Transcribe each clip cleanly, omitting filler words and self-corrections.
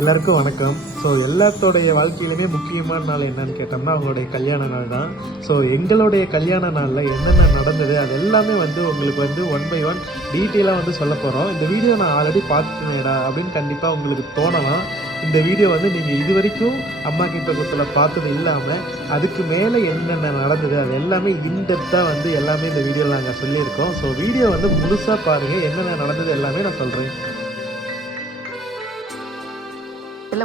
எல்லாருக்கும் வணக்கம். ஸோ எல்லாத்தோடைய வாழ்க்கையிலுமே முக்கியமான நாள் என்னன்னு கேட்டோம்னா அவங்களுடைய கல்யாண நாள் தான். ஸோ எங்களுடைய கல்யாண நாளில் என்னென்ன நடந்தது அது எல்லாமே உங்களுக்கு ஒன் பை ஒன் டீட்டெயிலாக சொல்ல போகிறோம். இந்த வீடியோ நான் ஆல்ரெடி பார்த்துட்டேனேடா அப்படின்னு கண்டிப்பாக உங்களுக்கு தோணலாம். இந்த வீடியோ நீங்கள் இது வரைக்கும் அம்மா கிட்ட குத்தில் பார்த்தது இல்லாமல் அதுக்கு மேலே என்னென்ன நடந்தது அது எல்லாமே இன்டெப்த்தாக எல்லாமே இந்த வீடியோவில் நாங்கள் சொல்லியிருக்கோம். ஸோ வீடியோ முழுசாக பாருங்கள், என்னென்ன நடந்தது எல்லாமே நான் சொல்கிறேன்.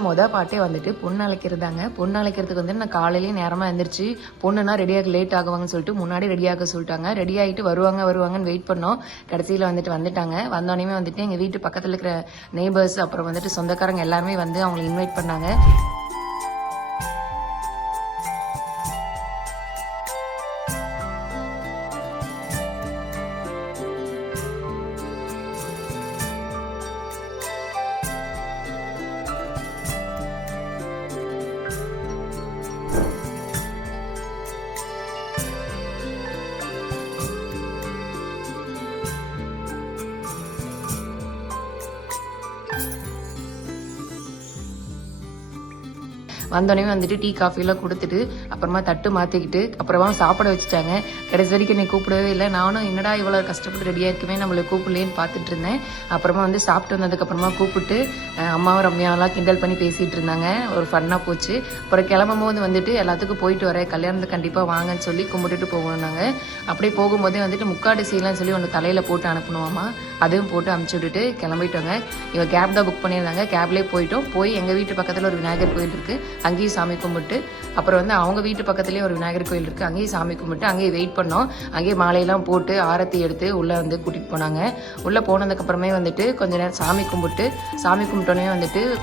மொதல் பாட்டே பொண்ணு அழைக்கிறதாங்க. பொண்ணு அழைக்கிறதுக்கு நான் காலையிலேயே நேரமாக எழுந்திரிச்சு பொண்ணுனா ரெடியாக லேட் ஆகுவாங்கன்னு சொல்லிட்டு முன்னாடி ரெடியாக சொல்லிட்டாங்க. ரெடி ஆகிட்டு வருவாங்கன்னு வெயிட் பண்ணோம். கடைசியில் வந்துட்டாங்க. வந்தோடனே எங்கள் வீட்டு பக்கத்தில் இருக்கிற நெய்பர்ஸ் அப்புறம் சொந்தக்காரங்க எல்லாருமே அவங்களை இன்வைட் பண்ணாங்க. வந்தோடனே டீ காஃபிலாம் கொடுத்துட்டு அப்புறமா தட்டு மாற்றிக்கிட்டு அப்புறமா சாப்பிட வச்சுட்டாங்க. கடைசி வரைக்கும் என்னை கூப்பிடவே இல்லை. நானும் என்னடா இவ்வளோ கஷ்டப்பட்டு ரெடியாக இருக்குமே நம்மளை கூப்பிடலேன்னு பார்த்துட்டு இருந்தேன். அப்புறமா சாப்பிட்டு வந்ததுக்கப்புறமா கூப்பிட்டு அம்மாவும் ரம்யாவெல்லாம் கிண்டல் பண்ணி பேசிகிட்டு இருந்தாங்க. ஒரு ஃபன்னாக போச்சு. அப்புறம் கிளம்பும் போது எல்லாத்துக்கும் போயிட்டு வரேன், கல்யாணத்துக்கு கண்டிப்பாக வாங்கன்னு சொல்லி கும்பிட்டுட்டு போகணும். நாங்கள் அப்படியே போகும்போதே முக்காடு செய்யலாம்னு சொல்லி ஒன்று தலையில் போட்டு அனுப்பணுமாம்மா. அதுவும் போட்டு அனுப்பிச்சி விட்டுட்டு கிளம்பிட்டோங்க. இவன் கேப் தான் புக் பண்ணியிருந்தாங்க. கேப்லேயே போயிட்டோம். போய் எங்கள் வீட்டு பக்கத்தில் ஒரு விநாயகர் கோயில் இருக்குது, அங்கேயும் சாமி கும்பிட்டு அப்புறம் அவங்க வீட்டு பக்கத்துலேயே ஒரு விநாயகர் கோயில் இருக்குது, அங்கேயும் சாமி கும்பிட்டு அங்கேயே வெயிட் பண்ணோம். அங்கேயே மாலையெல்லாம் போட்டு ஆரத்தி எடுத்து உள்ளே கூட்டிகிட்டு போனாங்க. உள்ளே போனதுக்கப்புறமே கொஞ்ச நேரம் சாமி கும்பிட்டோன்னே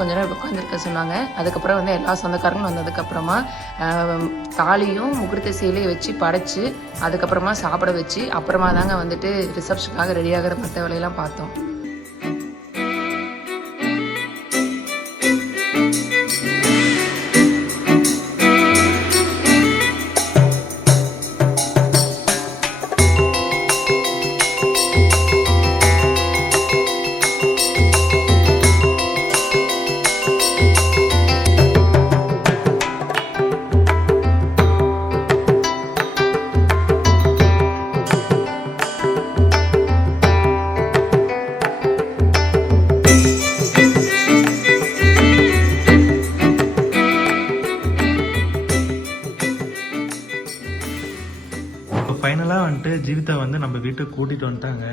கொஞ்ச நேரம் உட்காந்துருக்க சொன்னாங்க. அதுக்கப்புறம் எல்லா சொந்தக்காரங்களும் வந்ததுக்கப்புறமா தாலியும் முகூர்த்த சீலையும் வச்சு படைச்சு அதுக்கப்புறமா சாப்பிட வச்சு அப்புறமா தாங்க ரிசப்ஷனுக்காக ரெடியாகிற மற்ற வேலையெல்லாம் பார்த்தோம். ஃபைனலாக ஜீவிதா நம்ம வீட்டுக்கு கூட்டிகிட்டு வந்துட்டாங்க.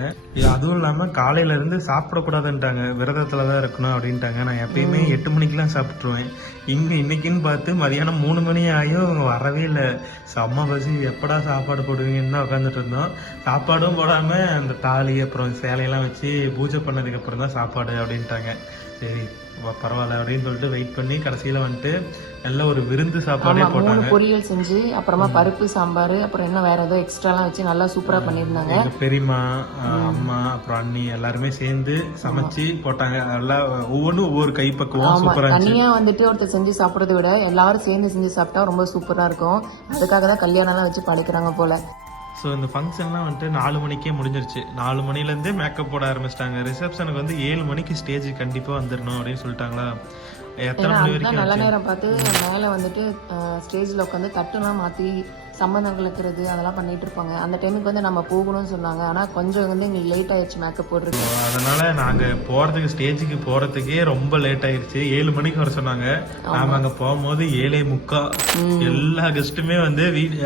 அதுவும் இல்லாமல் காலையிலேருந்து சாப்பிடக்கூடாதுன்ட்டாங்க, விரதத்தில் தான் இருக்கணும் அப்படின்ட்டாங்க. நான் எப்பயுமே 8 மணிக்கெலாம் சாப்பிட்ருவேன். இன்னைக்குன்னு பார்த்து மதியானம் 3 மணி ஆகியும் அவங்க வரவே இல்லை. செம்ம பசி, எப்படா சாப்பாடு போடுவீங்கன்னு தான் உட்காந்துட்டு இருந்தோம். சாப்பாடும் போடாமல் அந்த தாலி அப்புறம் சேலையெல்லாம் வச்சு பூஜை பண்ணதுக்கப்புறம் தான் சாப்பாடு அப்படின்ட்டாங்க. சரி பரவாயில்ல அப்படின்னு சொல்லிட்டு வெயிட் பண்ணி கடைசியில் எல்லாம் ஒரு விருந்து சாப்பாடே போட்டாங்க. பொரியல் செஞ்சு அப்புறமா பருப்பு சாம்பார் அப்புறம் என்ன வேற ஏதோ எக்ஸ்ட்ராலாம் வச்சு நல்லா சூப்பரா பண்ணியிருந்தாங்க. எங்க பெரியம்மா, அம்மா அப்புறம் அண்ணி எல்லாருமே சேர்ந்து சமைச்சு போட்டாங்க. எல்லாம் ஒவ்வொன்றும் ஒவ்வொரு கைப்பக்குவம் சூப்பரா இருந்துச்சு. தனியா ஒருத்தர் செஞ்சு சாப்பிட்றத விட எல்லாரும் சேர்ந்து செஞ்சு சாப்பிட்டா ரொம்ப சூப்பரா இருக்கும். அதுக்காக தான் கல்யாணம்லாம் வச்சு படைக்கிறாங்க போல. ஸோ இந்த ஃபங்க்ஷன்லாம் 4 மணிக்கே முடிஞ்சிருச்சு. 4 மணிலேருந்தே மேக்கப் போட ஆரம்பிச்சிட்டாங்க. ரிசப்ஷனுக்கு 7 மணிக்கு ஸ்டேஜ் கண்டிப்பாக வந்துடணும் அப்படின்னு சொல்லிட்டாங்களா. எத்தனை மணி வரைக்கும் நல்ல நேரம் பார்த்து மேலே ஸ்டேஜில் உட்காந்து தட்டுலாம் மாற்றி சம்பந்தங்கள் இருக்கிறது அதெல்லாம் பண்ணிட்டு இருப்பாங்க. அந்த டைமுக்கு நம்ம போகணும்னு சொன்னாங்க. ஆனால் கொஞ்சம் எங்களுக்கு லேட் ஆயிடுச்சு மேக்கப் போடுறது. அதனால நாங்கள் போகிறதுக்கு ஸ்டேஜுக்கு போகிறதுக்கே ரொம்ப லேட் ஆயிடுச்சு. 7 மணிக்கு வர சொன்னாங்க. நாங்கள் அங்கே போகும்போது 7:45 எல்லா கெஸ்ட்டுமே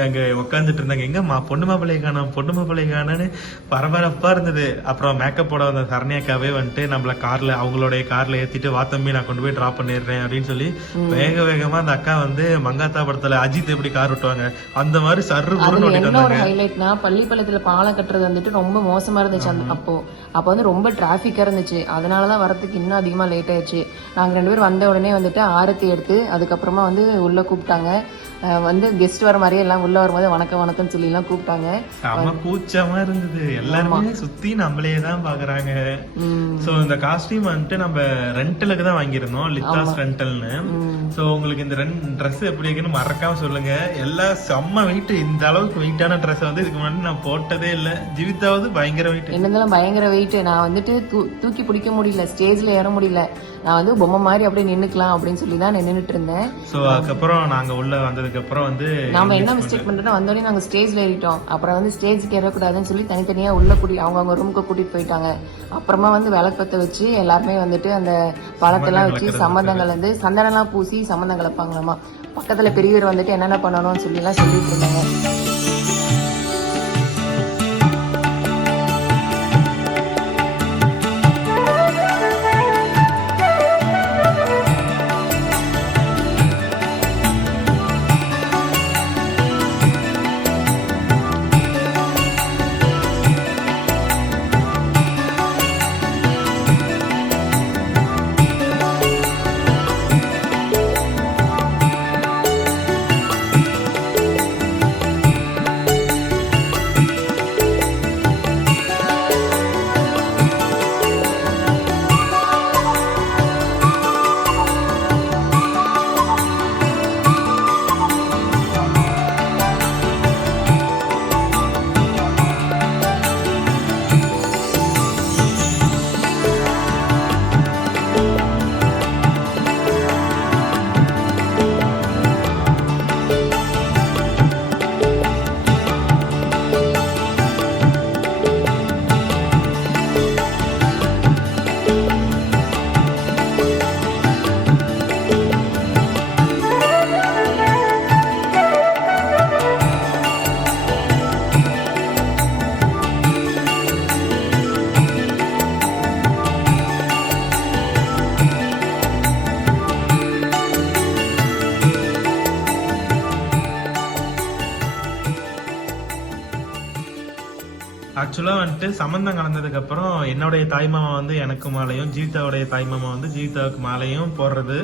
அங்கே உட்காந்துட்டு இருந்தாங்க. எங்கம்மா பொண்ணு மாப்பிள்ளையை காணோன்னு பரபரப்பாக இருந்தது. அப்புறம் மேக்கப் போட வந்த சரண்யாக்காவே நம்மள காரில் அவங்களுடைய காரில் ஏற்றிட்டு வாத்தம்பி நான் கொண்டு போய் ட்ராப் பண்ணிடுறேன் அப்படின்னு சொல்லி வேகமாக அந்த அக்கா மங்காத்தா படத்தில் அஜித் எப்படி கார் விட்டுவாங்க அந்த மாதிரி சர்ரு ஹைலைட்னா பள்ளிப்பாளையத்துல பாலம் கட்டுறது ரொம்ப மோசமா இருந்துச்சு. அப்போ ரொம்ப டிராபிக்கா இருந்துச்சு. அதனாலதான் வரதுக்கு இன்னும் அதிகமா லேட் ஆயிடுச்சு. நாங்க 2 பேரும் வந்த உடனே ஆரத்தி எடுத்து அதுக்கப்புறமா உள்ள கூப்பிட்டாங்க. கெஸ்ட் வர மாதிரியே எல்லாம் உள்ள வரும்போது வணக்கம் சொல்லி எல்லாம் கூப்பிட்டாங்க. கூச்சமா இருந்தது. எல்லாருமே சுத்தி நம்மளே தான் பாக்குறாங்க. சோ இந்த காஸ்டியூம் நம்ம ரெண்டலுக்கு தான் வாங்கியிருந்தோம், லித்தாஸ் ரெண்டல்னு. சோ உங்களுக்கு இந்த ட்ரெஸ் எப்படி இருக்குன்னு மறக்காம சொல்லுங்க. எல்லாம் செம்ம வெயிட். இந்த அளவுக்கு வெயிட்டான ட்ரெஸ் இதுக்கு முன்னாடி நான் போட்டதே இல்ல. ஜீவிதாவது பயங்கர வெயிட். என்னதெல்லாம் பயங்கர வெயிட். வெயிட், நான் வந்துட்டு தூக்கி பிடிக்க முடியல, ஸ்டேஜ்ல ஏற முடியல, நான் வந்து பொம்மை மாதிரி அப்படியே நின்னுக்கலாம் அப்படின்னு சொல்லி தான் நின்னுட்டு இருந்தேன். சோ அதுக்கப்புறம் நாங்க உள்ள வந்ததுக்கு அப்புறம் வந்து நாம என்ன மிஸ்டேக் பண்றோம்னா வந்தோடனே நாங்க ஸ்டேஜ்ல ஏறிட்டோம். அப்புறம் வந்து ஸ்டேஜ்க்கு ஏறக்கூடாதுன்னு சொல்லி தனித்தனியா உள்ள அவங்க ரூமுக்கு கூட்டிட்டு போயிட்டாங்க. அப்புறமா வந்து விளக்கு பத்த வச்சு எல்லாருமே வந்துட்டு அந்த பழத்தெல்லாம் வச்சு சம்மந்தங்கள் வந்து சந்தனம்லாம் பூசி சம்மந்தம் கலப்பாங்களாமா. பக்கத்துல பெரியவர் வந்துட்டு என்னென்ன பண்ணணும்னு சொல்லி எல்லாம் சொல்லிட்டு இருந்தாங்க. ஆக்சுவலா வந்துட்டு சம்பந்தம் கலந்ததுக்கு அப்புறம் என்னுடைய தாய்மாமா வந்து எனக்கு மாலையும், ஜீவிதாவுடைய தாய்மாமா வந்து ஜீவிதாவுக்கு மாலையும் போடுறது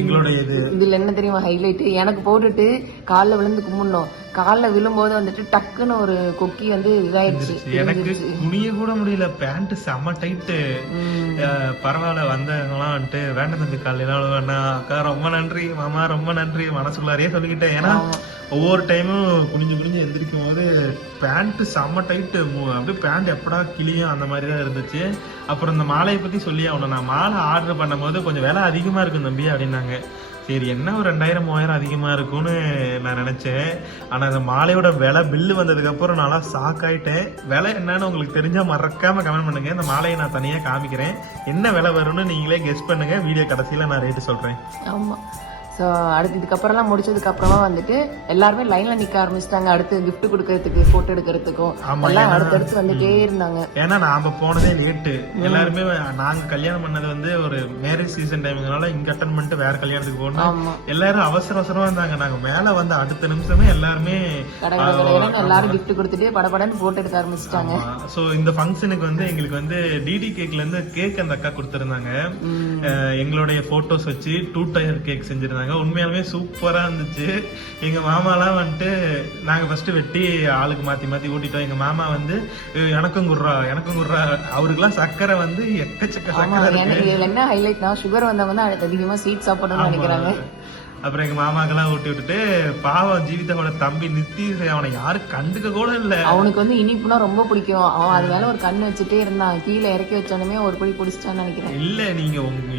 எங்களுடைய இதுல என்ன தெரியுமா ஹைலைட், எனக்கு போட்டுட்டு காலில் விழுந்து கும்பிடணும். காலில் விழும்போது வந்துட்டு டக்குன்னு ஒரு கொக்கி வந்து இதாயிடுச்சு. எனக்கு குனிய கூட முடியல, பேண்ட் செம்ம டைட்டு. பரவாயில்ல, வந்தவங்களாம் வந்துட்டு வேண்டாம் தம்பி காலையில வேண்டாம் அக்கா ரொம்ப நன்றி, மாமா ரொம்ப நன்றி மனசுக்குள்ளாரையே சொல்லிக்கிட்டேன். ஏன்னா ஒவ்வொரு டைமும் குனிஞ்சு குனிஞ்சு எந்திரிக்கும் போது பேண்ட் செம்ம டைட்டு, அப்படியே பேண்ட் எப்படா கிளியும் அந்த மாதிரி தான் இருந்துச்சு. அப்புறம் இந்த மாலையை பத்தி சொல்லி ஆகணும், நான் மாலை ஆர்டர் பண்ணும் போது கொஞ்சம் விலை அதிகமா இருக்கும் தம்பி அப்படின்னாங்க. சரி என்ன ஒரு 2000-3000 அதிகமா இருக்கும்னு நான் நினைச்சேன். ஆனா அந்த மாலையோட விலை பில்லு வந்ததுக்கு அப்புறம் நல்லா ஷாக் ஆயிட்டேன். விலை என்னன்னு உங்களுக்கு தெரிஞ்சா மறக்காம கமெண்ட் பண்ணுங்க. இந்த மாலையை நான் தனியா காமிக்கிறேன், என்ன விலை வரும்னு நீங்களே கெஸ் பண்ணுங்க. வீடியோ கடைசியில நான் ரேட்டு சொல்றேன். ஆமா. ஸோ அடுத்து இதுக்கப்புறம்லாம் முடிச்சதுக்கு அப்புறமா வந்துட்டு எல்லாருமே லைன்ல நிக்க ஆரம்பிச்சிட்டாங்க. அடுத்து கிஃப்ட் கொடுக்கறதுக்கு, போட்டோ எடுக்கிறதுக்கும் எல்லாம் அடுத்தடுத்து வந்துட்டே இருந்தாங்க. ஏன்னா நாம போனதே லேட்டு. எல்லாருமே நாங்க கல்யாணம் பண்ணது வந்து ஒரு மேரேஜ் சீசன் டைம்னால இங்க அட்டன் பண்ணிட்டு வேற கல்யாணத்துக்கு போனோம். எல்லாரும் அவசர அவசரமா இருந்தாங்க. நாங்க மேல வந்து அடுத்த நிமிஷமே எல்லாருமே எல்லாரும் கிஃப்ட் கொடுத்துட்டு படபடன்னு போட்டோ எடுக்க ஆரம்பிச்சிட்டாங்க. சோ இந்த ஃபங்க்ஷனுக்கு வந்து எங்களுக்கு வந்து டிடி கேக்ல இருந்து கேக் அந்த அக்கா கொடுத்திருந்தாங்க. எங்களுடைய போட்டோஸ் வச்சு 2 டயர் கேக் செஞ்சிருந்தாங்க. உண்மையாலுமே சூப்பரா இருந்துச்சு. எங்க மாமாலாம் வந்துட்டு நாங்க ஃபர்ஸ்ட் வெட்டி ஆளுக்கு மாத்தி மாத்தி ஊட்டிட்டோம். எங்க மாமா வந்து எனக்கும் குர்ரா எனக்கும் குர்ரா, அவருக்குலாம் சக்கரை வந்து எக்கச்சக்க சக்கரை. என்ன ஹைலைட்னா சுகர் வந்தவங்க தான் அதிகமா ஸ்வீட் சாப்பிடணும்னு நினைக்கிறாங்க. அப்புறம் எங்க மாமாக்கெல்லாம் ஊட்டி விட்டுட்டு பாவம் ஜீவிதாவோட தம்பி நித்தீஷ் அவனை யாரும் கண்டுக்க கூட இல்ல. அவனுக்கு வந்து இனிப்புனா ரொம்ப பிடிக்கும். அவன் அது மேல ஒரு கண்ணு வச்சுட்டே இருந்தான். கீழே இறக்கி வச்சோடனே ஒரு படி பிடிச்சிட்டான்னு நினைக்கிறேன். இல்ல நீங்க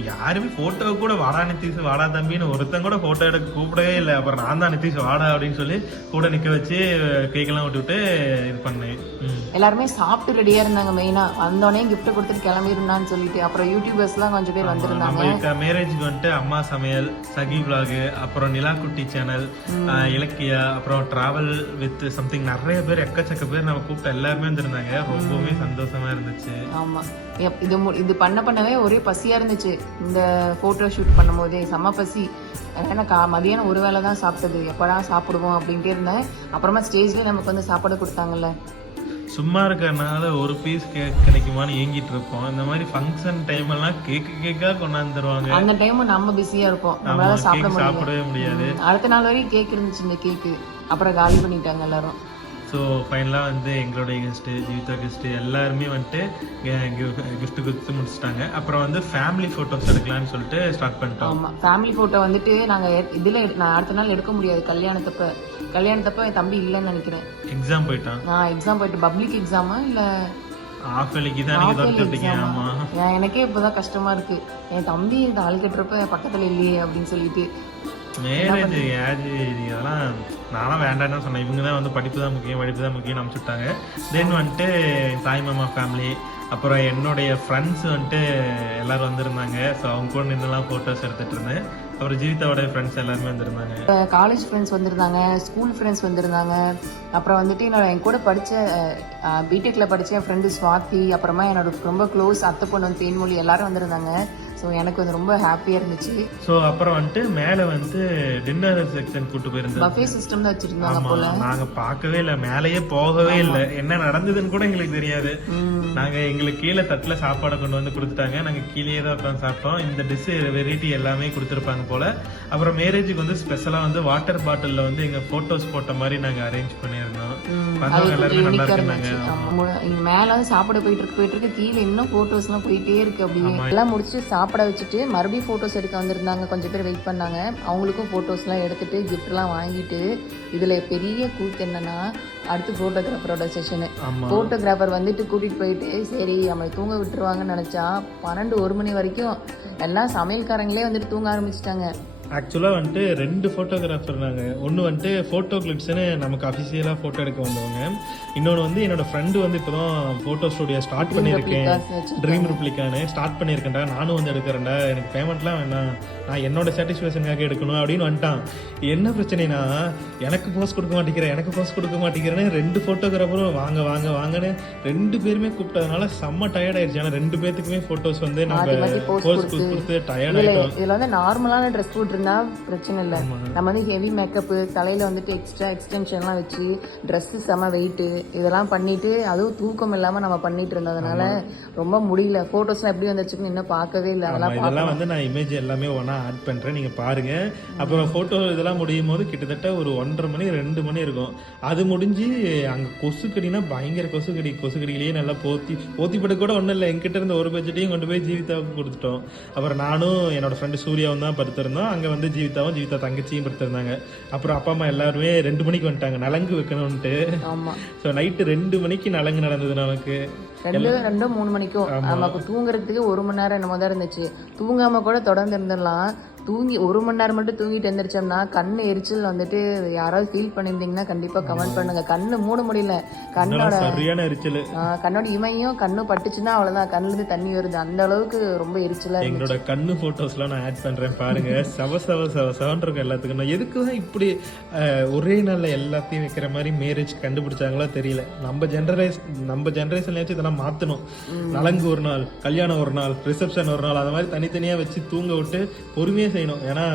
யாருமே போட்டோ கூட வாடா நித்தீஷ் வாடா தம்பின்னு ஒருத்தன் கூட போட்டோ எடுக்க கூப்பிடவே இல்லை. அப்புறம் நான் தான் நித்தீஷ் வாடா அப்படின்னு சொல்லி கூட நிக்க வச்சு கேக்கெல்லாம் விட்டு விட்டு இது பண்ணேன். எல்லாருமே சாப்பிட்டு ரெடியா இருந்தாங்க. மெயினா வந்தோடனே கிஃப்ட் கொடுத்துட்டு கிளம்பிருந்தான்னு சொல்லிட்டு. அப்புறம் யூடியூபர்ஸ் எல்லாம் கொஞ்சம் பேர் வந்திருந்தாங்க. மேரேஜ்க்கு வந்துட்டு அம்மா சமையல், சகி விளாக், அப்புறம் நிலாக்குட்டி சேனல், இலக்கியா, அப்புறம் டிராவல் வித் சம்திங், நிறைய பேர் எக்கச்சக்க பேர் நம்ம கூப்பிட்டு எல்லாருமே வந்திருந்தாங்க. ரொம்பவே சந்தோஷமா இருந்துச்சு. ஆமா, இது பண்ணவே ஒரே பசியா இருந்துச்சு. இந்த போட்டோ ஷூட் பண்ணும் போதே செம்ம பசி. ஏன்னா மதியானம் ஒரு வேளை தான் சாப்பிட்டது, எப்படா சாப்பிடுவோம் அப்படின்ட்டு இருந்தேன். அப்புறமா ஸ்டேஜ்ல நமக்கு வந்து சாப்பாடு கொடுத்தாங்கல்ல. சும்மா இருக்கறனால ஒரு பீஸ் கேக் கிடைக்குமான்னு ஏங்கிட்டு இருப்போம். இந்த மாதிரி ஃபங்க்ஷன் டைம் எல்லாம் கேக்கா கொண்டாந்து தருவாங்க. அந்த டைம் நம்ம பிஸியா இருப்போம், நம்மளால சாப்பிடவே முடியாது. அடுத்த நாள் வரைக்கும் கேக் இருந்துச்சு இந்த கேக்கு, அப்புறம் காலி பண்ணிட்டாங்க எல்லாரும். ஸோ ஃபைனலாக வந்து எங்களுடைய கெஸ்ட்டு, ஜீவிதா கெஸ்ட்டு எல்லாருமே வந்துட்டு கிஃப்ட் கொடுத்து முடிச்சிட்டாங்க. அப்புறம் வந்து ஃபேமிலி ஃபோட்டோஸ் எடுக்கலாம்னு சொல்லிட்டு ஸ்டார்ட் பண்ணிட்டோம். ஆமாம், ஃபேமிலி ஃபோட்டோ வந்துட்டு நாங்கள் நான் அடுத்த நாள் எடுக்க முடியாது. கல்யாணத்தப்ப என் தம்பி இல்லைன்னு நினைக்கிறேன். எக்ஸாம் போயிட்டான். எக்ஸாம் போயிட்டு பப்ளிக் எக்ஸாமா இல்லை ஆஃப் இயர்லிக்கு தான் நீங்க தோத்துட்டீங்க. ஆமா, எனக்கே இப்பதான் கஷ்டமா இருக்கு. என் தம்பி இந்த ஆள் கட்டுறப்ப பக்கத்துல இல்லையே அப்படின்னு சொல்லிட்டு. மேரேஜ் ஏஜ் இதெல்லாம் நானும் வேண்டாம்னு சொன்னேன். இவங்க தான் வந்து படிப்பு தான் முக்கியம், படிப்பு தான் முக்கியம் அனுப்பிச்சுட்டாங்க. தென் வந்துட்டு தாய் மாமா ஃபேமிலி, அப்புறம் என்னுடைய ஃப்ரெண்ட்ஸ் வந்துட்டு எல்லாரும் வந்திருந்தாங்க. ஸோ அவங்க கூட நின்றுலாம் ஃபோட்டோஸ் எடுத்துட்டு இருந்தேன். அப்புறம் ஜீவிதாவோட ஃப்ரெண்ட்ஸ் எல்லாருமே வந்திருந்தாங்க. காலேஜ் ஃப்ரெண்ட்ஸ் வந்திருந்தாங்க, ஸ்கூல் ஃப்ரெண்ட்ஸ் வந்திருந்தாங்க. அப்புறம் வந்துட்டு என் கூட படித்த பிடெக்கில் படித்த என் ஃப்ரெண்டு ஸ்வாதி, அப்புறமா என்னோட ரொம்ப க்ளோஸ் அத்தை பொண்ணு வந்து தேன்மொழி எல்லாரும் வந்திருந்தாங்க. ஸோ எனக்கு வந்து ரொம்ப ஹாப்பியாக இருந்துச்சு. ஸோ அப்புறம் வந்துட்டு மேலே வந்து டின்னர் செக்ஷன் கூட்டு போயிருந்தோம். பஃபே சிஸ்டம் தான் வச்சிருந்தாங்க போல. நாங்கள் பார்க்கவே இல்லை, மேலேயே போகவே இல்லை. என்ன நடந்ததுன்னு கூட எங்களுக்கு தெரியாது. நாங்கள் எங்களுக்கு கீழே தட்டில் சாப்பாடை கொண்டு வந்து கொடுத்துட்டாங்க. நாங்கள் கீழே தான் உட்காந்து சாப்பிட்டோம். இந்த டிஷ் வெரைட்டி எல்லாமே கொடுத்துருப்பாங்க போல. அப்புறம் மேரேஜுக்கு வந்து ஸ்பெஷலா வந்து வாட்டர் பாட்டில்ல வந்து எங்க போட்டோஸ் போட்ட மாதிரி நாங்க அரேஞ்ச் பண்ணியிருந்தோம். எல்லாருமே நல்லா இருந்தாங்க. மேல வந்து சாப்பிட போயிட்டு இருக்கு கீழே இன்னும் போட்டோஸ் எல்லாம் போயிட்டே இருக்கு. அப்படியே எல்லாம் முடிச்சு சாப்பிட வச்சுட்டு மறுபடியும் போட்டோஸ் எடுக்க வந்திருந்தாங்க. கொஞ்சம் பேர் வெயிட் பண்ணாங்க. அவங்களுக்கும் போட்டோஸ் எல்லாம் எடுத்துட்டு கிஃப்ட் எல்லாம் வாங்கிட்டு, இதுல பெரிய கூத்து என்னன்னா அடுத்து போட்டோகிராஃபரோட செஷனு. போட்டோகிராஃபர் வந்துட்டு கூட்டிட்டு போயிட்டு சரி நம்ம தூங்க விட்டுருவாங்கன்னு நினைச்சா 12-1 மணி வரைக்கும் எல்லாம் சமையல்காரங்களே வந்துட்டு தூங்க ஆரம்பிச்சிட்டாங்க. ஆக்சுவலாக வந்துட்டு 2 ஃபோட்டோகிராஃபர் நாங்கள். ஒன்று வந்துட்டு ஃபோட்டோ கிளிப்ஸ்னு நமக்கு அஃபிஷியலாக ஃபோட்டோ எடுக்க வந்தவங்க. இன்னொன்று வந்து என்னோட ஃப்ரெண்டு வந்து இப்போ தான் ஃபோட்டோ ஸ்டுடியோ ஸ்டார்ட் பண்ணியிருக்கேன், ட்ரீம் ரிப்ளிக்கானு ஸ்டார்ட் பண்ணியிருக்கேன்டா, நானும் வந்து எடுக்கிறேன்டா, எனக்கு பேமெண்ட்லாம் வேணாம், நான் என்னோட சாட்டிஸ்ஃபேக்ஷனுக்காக எடுக்கணும் அப்படின்னு வந்துட்டான். என்ன பிரச்சனைனா எனக்கு போஸ்ட் கொடுக்க மாட்டேங்கிறேன்னு 2 ஃபோட்டோகிராஃபரும் வாங்க வாங்க வாங்கன்னு 2 பேருமே கூப்பிட்டதுனால செம்ம டயர்ட் ஆயிடுச்சு. ஆனால் 2 பேர்த்துக்குமே ஃபோட்டோஸ் வந்து நம்ம போஸ்ட் கொடுத்து டயர்ட் ஆகிட்டோம். இதில் வந்து நார்மலான ட்ரெஸ் இருந்தா பிரச்சனை இல்லை. நம்ம வந்து ஹெவி மேக்கப், தலையில வந்துட்டு எக்ஸ்ட்ரா எக்ஸ்டென்ஷன்லாம் வச்சு ட்ரெஸ் செம வெயிட்டு இதெல்லாம் பண்ணிட்டு அதுவும் தூக்கம் இல்லாம நம்ம பண்ணிட்டு இருந்ததுனால ரொம்ப முடியல. போட்டோஸ்லாம் எப்படி வந்துச்சுன்னு இன்னும் பார்க்கவே இல்லை. அதெல்லாம் வந்து நான் இமேஜ் எல்லாமே ஒன்னா ஆட் பண்றேன், நீங்க பாருங்க. அப்புறம் போட்டோ இதெல்லாம் முடியும் போது கிட்டத்தட்ட ஒரு 1:30 மணி 2 மணி இருக்கும். அது முடிஞ்சு அங்க கொசுக்கடினா பயங்கர கொசுக்கடியிலேயே நல்லா போத்தி பட்டு கூட ஒன்றும் இல்லை. என்கிட்ட இருந்த ஒரு பட்ஜெட்டையும் கொண்டு போய் ஜீவிதாவுக்கு கொடுத்துட்டோம். அப்புறம் நானும் என்னோட ஃப்ரெண்டு சூர்யாவும் தான் படுத்திருந்தோம். அங்கே வந்து ஜீவிதா தங்கச்சியும் படுத்திருந்தாங்க. அப்புறம் அப்பா அம்மா எல்லாருமே 2 மணிக்கு வந்துட்டாங்க நலங்கு வைக்கணும்ட்டு. ஸோ நைட்டு 2 மணிக்கு நலங்கு நடந்தது. நமக்கு 2-3 மணிக்கும் நமக்கு தூங்குறதுக்கு 1 மணி நேரம் என்னமோ தான் இருந்துச்சு. தூங்காம கூட தொடர்ந்து இருந்துடலாம். தூங்கி 1 மணி நேரம் மட்டும் தூங்கிட்டு எந்திரிச்சோம்னா கண்ணு எரிச்சல் வந்துட்டு யாராவது ஃபீல் பண்ணியிருந்தீங்கன்னா கண்டிப்பா கமெண்ட் பண்ணுங்க. கண்ணு மூட முடியல, கண்ணோட சரியான எரிச்சல், கண்ணோட இமையும் கண்ணு பட்டுச்சுன்னா அவ்வளவுதான், கண்ணுல இருந்து தண்ணி வருது. அந்த அளவுக்கு ரொம்ப எரிச்சலா. எங்களோட கண்ணு போட்டோஸ்லாம் நான் ஆட் பண்றேன் பாருங்க. செவன் எல்லாத்துக்கும். நான் எதுக்குதான் இப்படி ஒரே நாள்ல எல்லாத்தையும் வைக்கிற மாதிரி மேரேஜ் கண்டுபிடிச்சாங்களோ தெரியல. நம்ம ஜெனரேஷன்லயாச்சும் இதெல்லாம் மாத்தணும். நலங்கு ஒரு நாள், கல்யாணம் ஒரு நாள், ரிசப்ஷன் ஒரு நாள், அது மாதிரி தனித்தனியா வச்சு தூங்க விட்டு பொறுமையா செய்யணும். ஏன்னா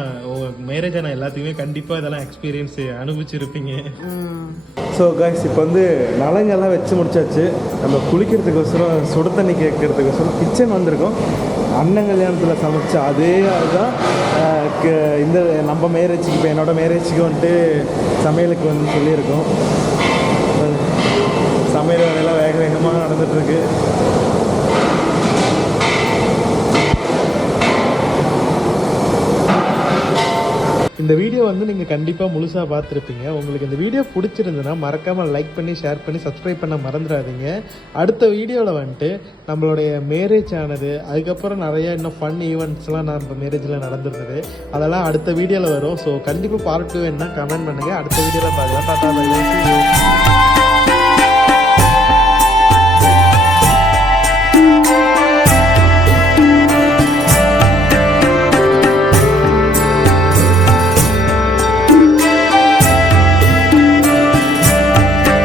மேரேஜ் ஆன எல்லாத்துக்குமே கண்டிப்பா இதெல்லாம் எக்ஸ்பீரியன்ஸ் அனுபவிச்சிருப்பீங்க. ஸோ கைஸ் இப்போ வந்து நலங்கெல்லாம் வச்சு முடிச்சாச்சு. நம்ம குளிக்கிறதுக்கோசரம் சுடு தண்ணி கேட்கறதுக்கோசரம் கிச்சன் வந்திருக்கோம். அண்ணன் கல்யாணத்தில் சமைச்ச அதே அதுதான் இந்த நம்ம மேரேஜுக்கு, இப்போ என்னோட மேரேஜுக்கு வந்துட்டு சமையலுக்கு வந்து சொல்லியிருக்கோம். சமையல் வேலையெல்லாம் வேகமாக நடந்துகிட்ருக்கு. இந்த வீடியோ வந்து நீங்கள் கண்டிப்பாக முழுசாக பார்த்துருப்பீங்க. உங்களுக்கு இந்த வீடியோ பிடிச்சிருந்துன்னா மறக்காமல் லைக் பண்ணி ஷேர் பண்ணி சப்ஸ்கிரைப் பண்ண மறந்துடாதீங்க. அடுத்த வீடியோவில் வந்துட்டு நம்மளுடைய மேரேஜ் ஆனது, அதுக்கப்புறம் நிறைய இன்னும் ஃபன் ஈவெண்ட்ஸ்லாம் நம்ம மேரேஜில் நடந்துருந்தது, அதெல்லாம் அடுத்த வீடியோவில் வரும். ஸோ கண்டிப்பாக பார்ட் 2 என்ன கமெண்ட் பண்ணுங்கள். அடுத்த வீடியோவில் பார்க்கலாம். Tata bye by.